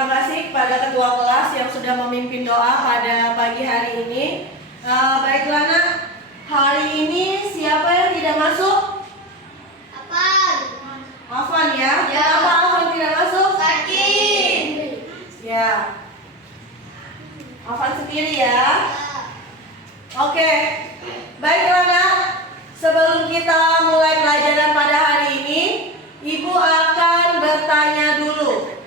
Terima kasih kepada ketua kelas yang sudah memimpin doa pada pagi hari ini. Baiklah nak, hari ini siapa yang tidak masuk? Afan ya? Kenapa Afan tidak masuk? Sakit. Ya. Afan sendiri ya. Oke. Baiklah nak, sebelum kita mulai pelajaran pada hari ini, Ibu akan bertanya dulu.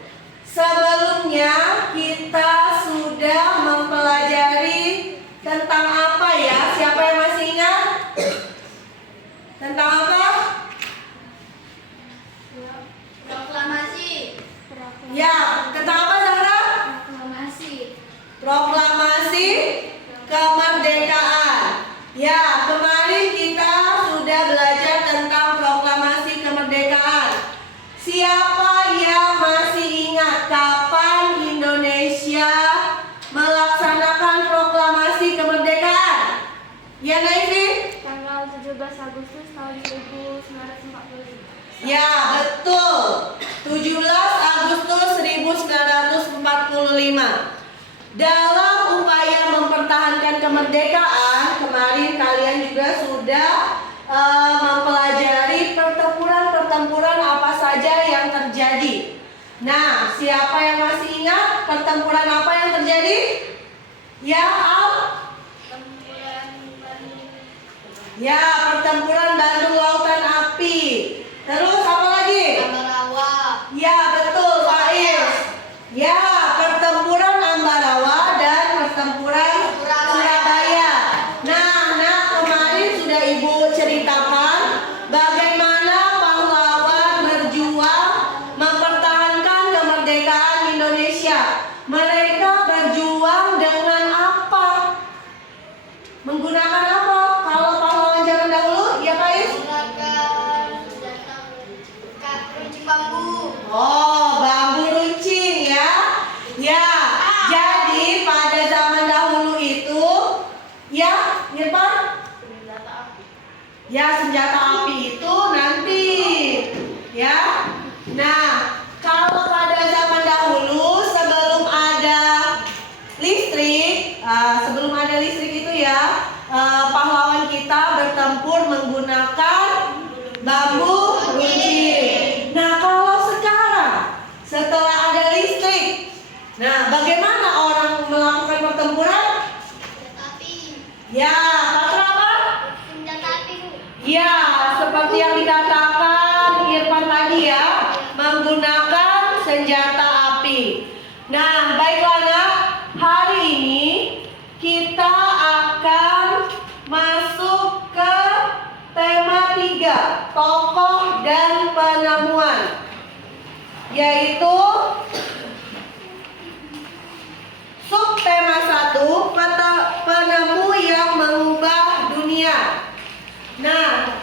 Sebelumnya kita sudah mempelajari tentang apa ya? Siapa yang masih ingat? Tentang apa? Proklamasi. Ya, tentang apa Zahra? Proklamasi. Proklamasi kemerdekaan. Ya, kemarin kita sudah belajar tentang proklamasi kemerdekaan. Siapa yang masih ingat kapan Indonesia melaksanakan proklamasi kemerdekaan? Ya, Naifi? Tanggal 17 Agustus tahun 1945. Ya, betul. 17 Agustus 1945. Dalam upaya mempertahankan kemerdekaan, kemarin kalian juga sudah mempelajari pertempuran-pertempuran apa saja yang terjadi. Nah, siapa yang masih ingat pertempuran apa yang terjadi? Ya, Ya, pertempuran Bandung Lautan Api. Terus apa lagi? Ambarawa. Ya, betul, Faiz. Ya, pertempuran Ambarawa dan pertempuran Surabaya. Nah, kemarin sudah Ibu ceritakan bagaimana pahlawan berjuang mempertahankan kemerdekaan Indonesia. Mereka berjuang dengan apa? Menggunakan apa? Kalau pahlawan zaman dahulu, ya Faiz? Menggunakan runcing bambu. Oh, bambu runcing ya. Ya, jadi pada zaman dahulu itu ya, Irfan? Senjata api. Ya, senjata api itu nanti ya. Nah, kalau pada zaman dahulu sebelum ada listrik, itu ya, pahlawan kita bertempur menggunakan bambu runcing. Nah, kalau sekarang setelah ada listrik, nah bagaimana orang melakukan pertempuran? Senjata api. Ya, pakai apa? Senjata api, Bu. Ya, seperti yang dikatakan Irfan tadi ya, menggunakan senjata api. Nah, baiklah nak, hari ini kita akan masuk ke tema 3, tokoh dan penemuan, yaitu subtema 1, penemu yang mengubah dunia. Nah,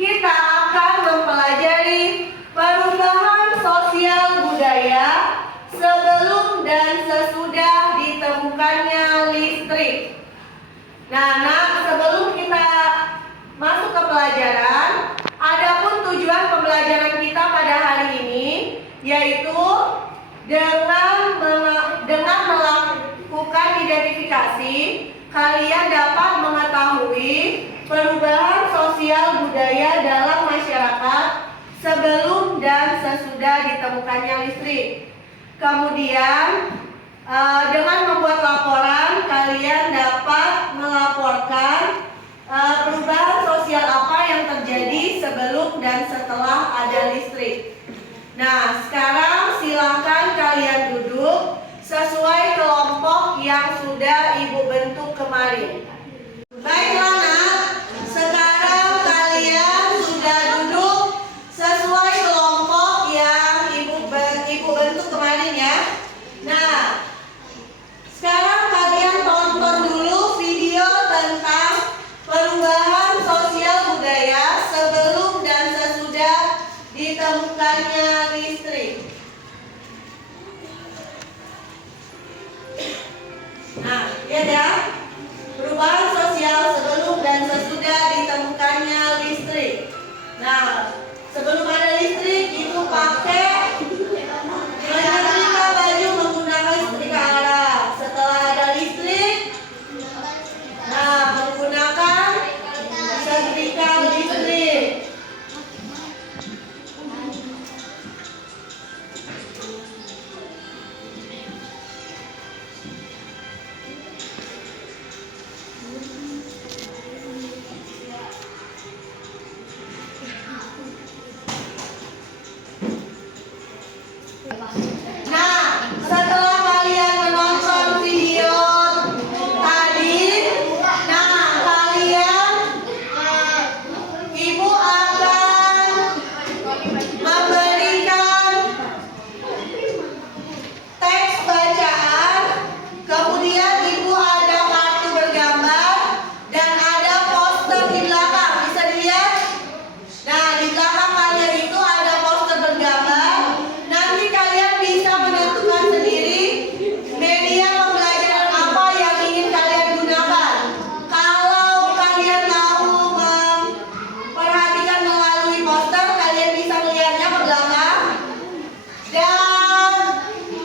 kita akan mempelajari perubahan sosial budaya sebelum dan sesudah ditemukannya listrik. Nah, sebelum kita masuk ke pelajaran, adapun tujuan pembelajaran kita pada hari ini yaitu dengan melakukan identifikasi, kalian dapat mengetahui perubahan sosial budaya dalam masyarakat sebelum dan sesudah ditemukannya listrik. Kemudian dengan membuat laporan, kalian dapat melaporkan perubahan sosial apa yang terjadi sebelum dan setelah ada listrik. Nah, sekarang silakan kalian duduk sesuai kelompok yang sudah Ibu bentuk kemarin. Baiklah nak, sekarang kalian sudah duduk sesuai kelompok yang Ibu bentuk kemarin ya. Nah, sekarang kalian tonton dulu video tentang perubahan sosial budaya sebelum dan sesudah ditemukannya listrik. Nah, lihat ya. Perubahan sosial sebelum dan sesudah ditemukannya pakai menyetrika baju menggunakan setrika arang. Setelah ada listrik, nah menggunakan setrika listrik. Nah, setelah kalian menonton video tadi, nah kalian ibu akan memberikan teks bacaan, kemudian ibu ada kartu bergambar dan ada poster di belakang. Bisa dilihat? Nah, di belakang kalian itu ada poster bergambar. Nanti kalian bisa menentukan sendiri media pembelajaran apa yang ingin kalian gunakan. Kalau kalian mau memperhatikan melalui poster, kalian bisa melihatnya ke belakang. Dan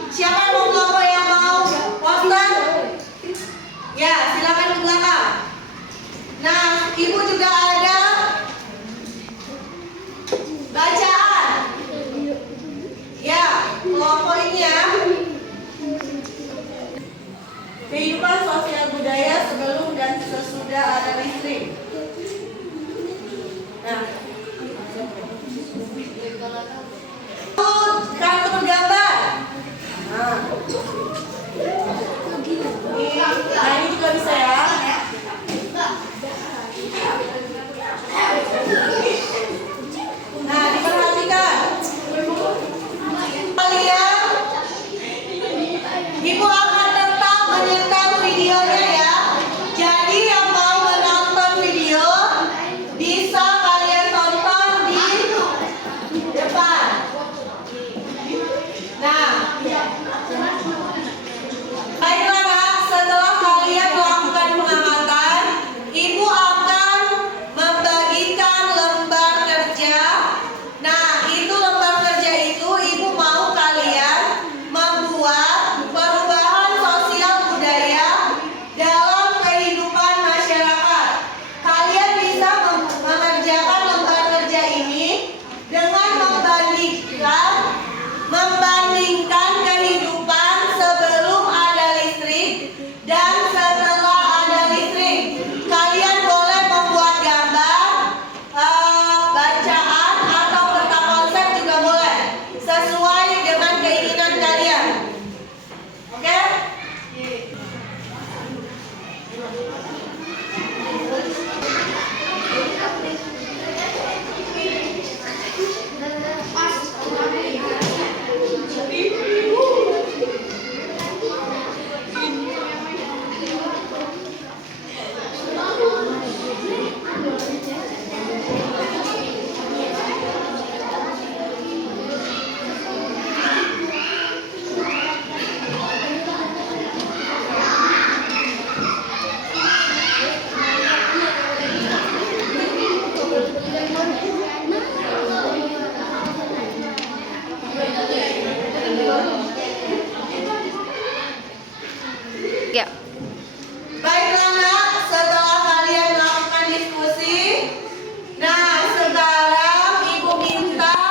siapa yang mau kelompok yang mau poster? Ya, silakan ke belakang. Nah, ibu juga ada bacaan. Ya, kelompok ini ya. Kehidupan sosial budaya sebelum dan sesudah ada listrik. Nah, kartu bergambar. Nah, ini juga bisa ya. Nah, diperhatikan. Kalian, ibu akan tetap menyetel videonya ya. Jadi yang mau menonton video bisa kalian tonton di depan. Nah, baiklah Kak, setelah kalian melakukan pengamatan, ibu akan membagikan lembar kerja. Nah, itu lembar kerja itu ibu mau kalian membuat perubahan sosial budaya dalam kehidupan masyarakat. Kalian bisa mengerjakan lembar kerja ini dengan membandingkan kehidupan sebelum ada listrik dan setelah ada listrik. Kalian boleh membuat gambar, bacaan atau peta konsep juga boleh, sesuai dengan keinginan kalian. Oke? Ya. Baiklah Nak, setelah kalian melakukan diskusi, nah sekarang ibu minta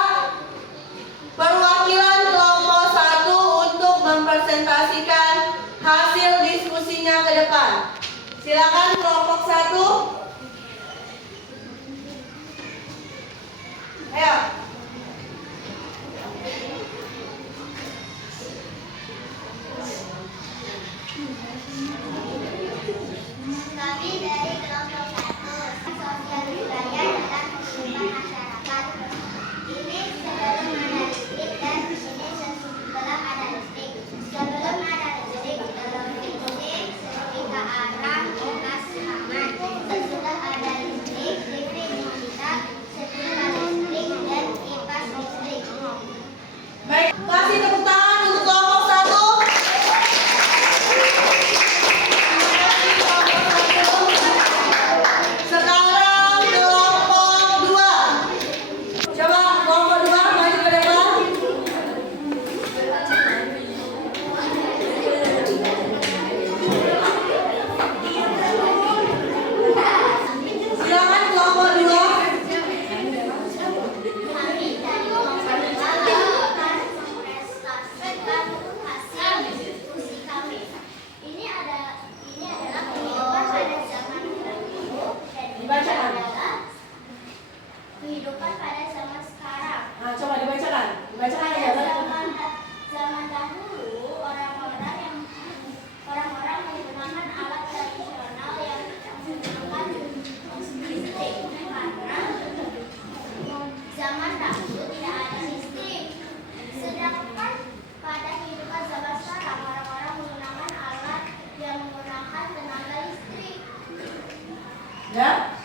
perwakilan kelompok 1 untuk mempresentasikan hasil diskusinya ke depan. Silakan kelompok 1. Ayo. Kami dari kelompok 1, sosial budaya dalam kehidupan masyarakat. Ini sebelum ada listrik dan ini setelah ada listrik. Sebelum ada listrik, televisi, setrika arang, bekas aman. Sesudah ada listrik, TV digital, setrika listrik dan Zaman dahulu orang-orang menggunakan alat tradisional yang menggunakan listrik karena zaman dahulu tidak ada listrik. Sedangkan pada kehidupan zaman sekarang orang-orang menggunakan alat yang menggunakan tenaga listrik. Ya.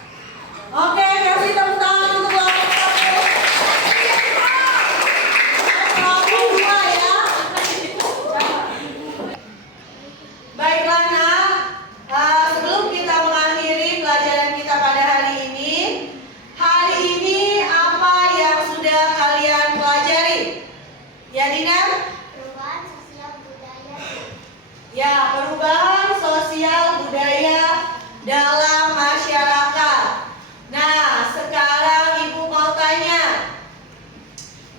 Oke, kasih tepuk tangan untuk kelompok 1. Kelompok 2 ya. Baiklah nak, sebelum kita mengakhiri pelajaran kita pada hari ini apa yang sudah kalian pelajari? Ya Dina? Perubahan sosial budaya. Ya, perubahan sosial budaya dalam masyarakat. Nah, sekarang Ibu mau tanya,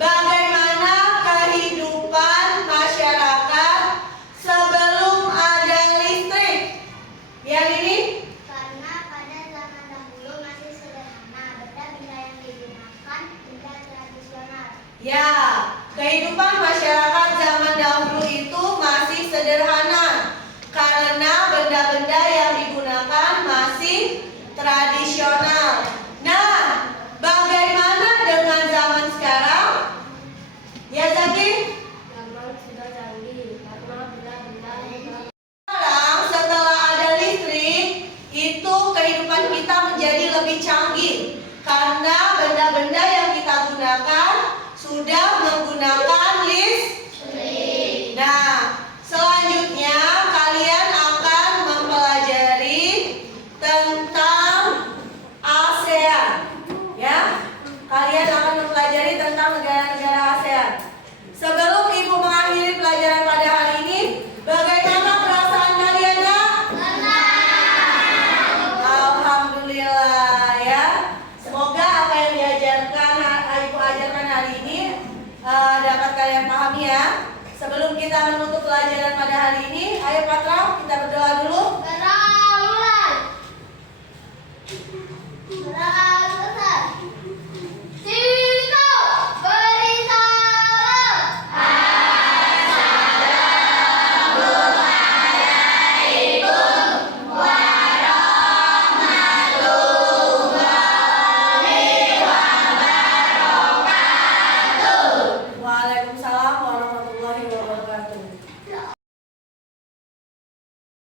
bagaimana kehidupan masyarakat sebelum ada listrik? Ya ini? Karena pada zaman dahulu masih sederhana, benda-benda yang digunakan benda tradisional. Ya, kehidupan masyarakat zaman dahulu itu masih sederhana karena benda-benda yang digunakan masih tradisional. Nah, bagaimana dengan zaman sekarang? Ya Zaki? Zaman sudah canggih karena benda-benda Sekarang setelah ada listrik, itu kehidupan kita menjadi lebih canggih karena benda-benda yang kita gunakan sudah menggunakan listrik. Nah, selanjutnya kalian akan mempelajari tentang ASEAN. Ya, kalian akan mempelajari tentang negara-negara ASEAN. Sebelum Ibu mengakhiri pelajaran pada hari ini, bagaimana perasaan kalian, Nak? Alhamdulillah ya. Semoga apa yang diajarkan Ibu ajarkan hari ini dapat kalian pahami ya. Sebelum kita menutup pelajaran pada hari ini, ayo Patra, kita berdoa dulu. Berdoa.